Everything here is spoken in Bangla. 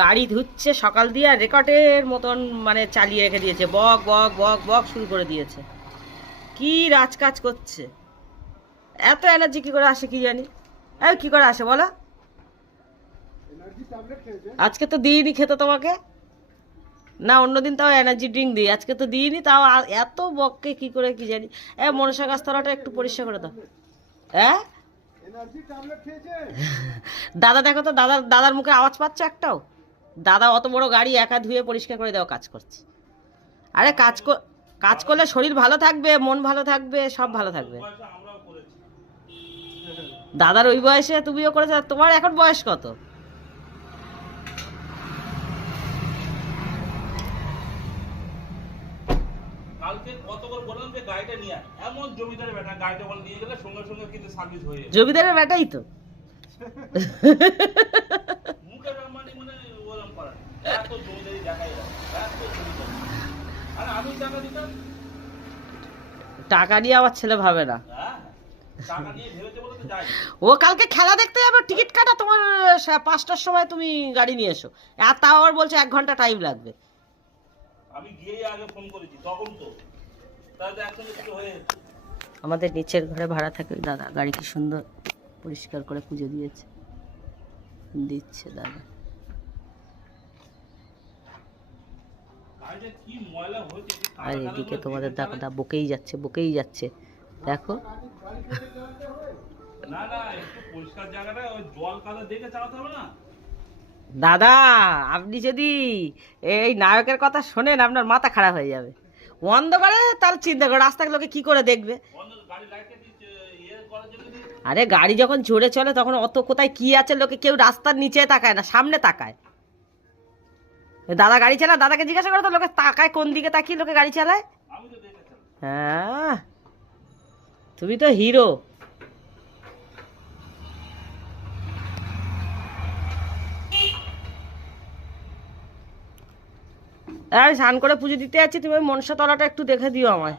গাড়ি ধুচ্ছে সকাল দিয়ে আর রেকর্ডের মতন মানে চালিয়ে রেখে দিয়েছে, বক বক বক বক শুরু করে দিয়েছে। কি রাজকাজ করছে, এত এনার্জি কি করে আসে কি জানি। এই কি করে আসে বলো? আজকে তো দিইনি খেতে তোমাকে, না অন্যদিন তাও এনার্জি ড্রিঙ্ক দিই, আজকে তো দিইনি, তাও এত বককে কি করে কি জানি। মনসা গাছতলাটা একটু পরিষ্কার করে দাও। হ্যাঁ দাদা দেখো তো, দাদার মুখে আওয়াজ পাচ্ছ একটাও? দাদা অত বড় গাড়ি একা ধুয়ে পরিষ্কার করে দেওয়া কাজ করছে। আরে কাজ করলে শরীর ভালো থাকবে, মন ভালো থাকবে, সব ভালো থাকবে। দাদার ওই বয়সে তুমিও করেছো, তোমার এখন বয়স কত? জমিদারের বেটাই তো। টাকা নিয়ে আমার ছেলে ভাবে না। ও কালকে খেলা দেখতে যাবে, টিকিট কাটা তোমার 5টার সময়, তুমি গাড়ি নিয়ে এসো। আর তাও আবার বলছে 1 ঘন্টা টাইম লাগবে। আমি গিয়ে আগে ফোন করেছি তখন তো আমাদের নিচের ঘরে ভাড়া থাকে দাদা, গাড়ি কি সুন্দর পরিষ্কার করে পুজো দিচ্ছে দাদা। আর এদিকে তোমাদের দাদা বকেই যাচ্ছে দেখো। দাদা আপনি যদি এই নায়কের কথা শোনেন আপনার মাথা খারাপ হয়ে যাবে। অন্ধকারে তাহলে চিন্তা করে রাস্তার লোকে কি করে দেখবে। আরে গাড়ি যখন জোরে চলে তখন অত কোথায় কি আছে লোকে কেউ রাস্তার নিচে তাকায় না, সামনে তাকায়। দাদা গাড়ি চালায়, দাদাকে জিজ্ঞাসা করো তো লোকে তাকায় কোন দিকে তাকিয়ে লোকে গাড়ি চালায়। হ্যাঁ তুমি তো হিরো। আমি স্নান করে পুজো দিতে যাচ্ছি, তুমি ওই মনসা তলাটা একটু দেখে দিও আমায়।